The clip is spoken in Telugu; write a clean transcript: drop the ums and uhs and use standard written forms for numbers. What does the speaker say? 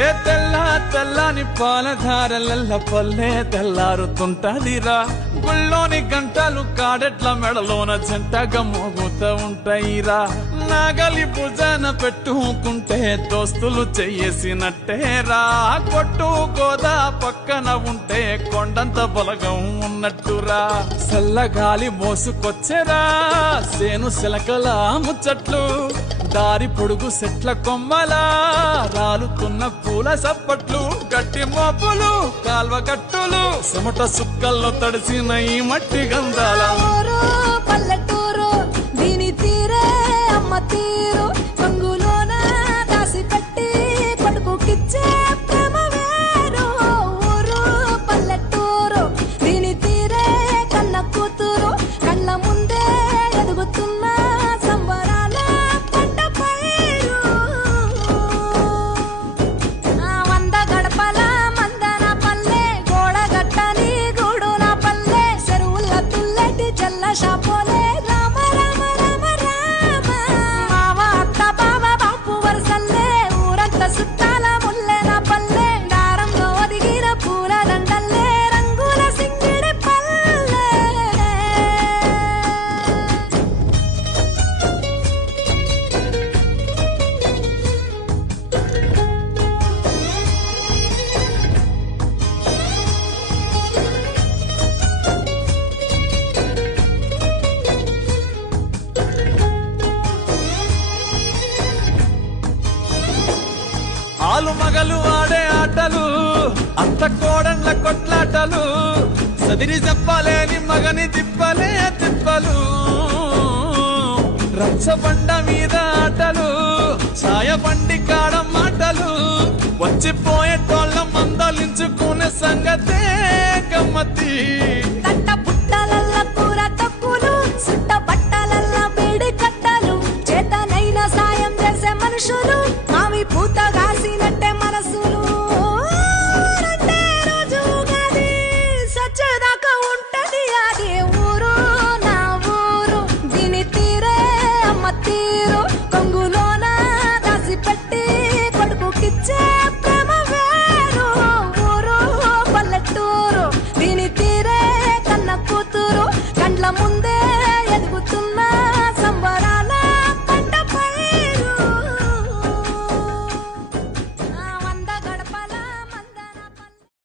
ఏ తెల్ల తెల్లని పాలధారలల్ల పల్లె తెల్లారుతుంటదిరా. గుళ్ళోని గంటలు కాడెట్ల మెడలోన జంటగా మోగుతూ ఉంటాయిరా. నాగలి భుజాన పెట్టుకుంటే దోస్తులు చెయ్యేసినట్టేరా. కొట్టు గోదా పక్కన ఉంటే కొండంత బలగం ఉన్నట్టురా. చల్లగాలి మోసుకొచ్చెరా సేను సిలకల ముచ్చట్లు. దారి పొడుగు సెట్ల కొమ్మలా రాలుతున్న పూల సప్పట్లు. గట్టి మోపులు కాల్వ గట్టులు చెమట సుక్కల్లో తడిసిన ఈ మట్టి గంధాల పల్లెటూరు దీని తీరే అమ్మ తీరు. కంగులోన దాసి పెట్టి కొడుకుకిచ్చే ప్రేమ వేరు. ఊరు పల్లెటూరు దీని తీరే కన్న కూతురు. కళ్ళ ముందే ఎదుగుతున్న సంబరాల పంట పైరు. వంద గడపల మందన పల్లె గోడగట్టని గూడున పల్లె. చెరువుల తుల్లటి జల్ల షాపోలే రామ రామ రామ రామ. మావ అత్త బావ బాపు వరసల్లే ఊరంత సుట్టాల ముల్లెన పల్లె. దారంలో ఒదిగిన పూల దండల్లే రంగుల సింగిడి పల్లె. ఆలు మగలు ఆడే ఆటలు అత్త కోడళ్ళ కొట్లాటలు. సదిరి చెప్పలేని మగని తిప్పలే తిప్పలు. రచ్చబండ మీద ఆటలు ఛాయబండి కాడ మాటలు. వచ్చిపోయేటోళ్ళ మందలించుకునే సంగతే గమ్మతి. తట్ట పుట్టలల్ల కూర తక్కులు సుట్ట బట్టలల్ల వేడి కట్టలు. చేతనైన సాయం చేసే మనుషులు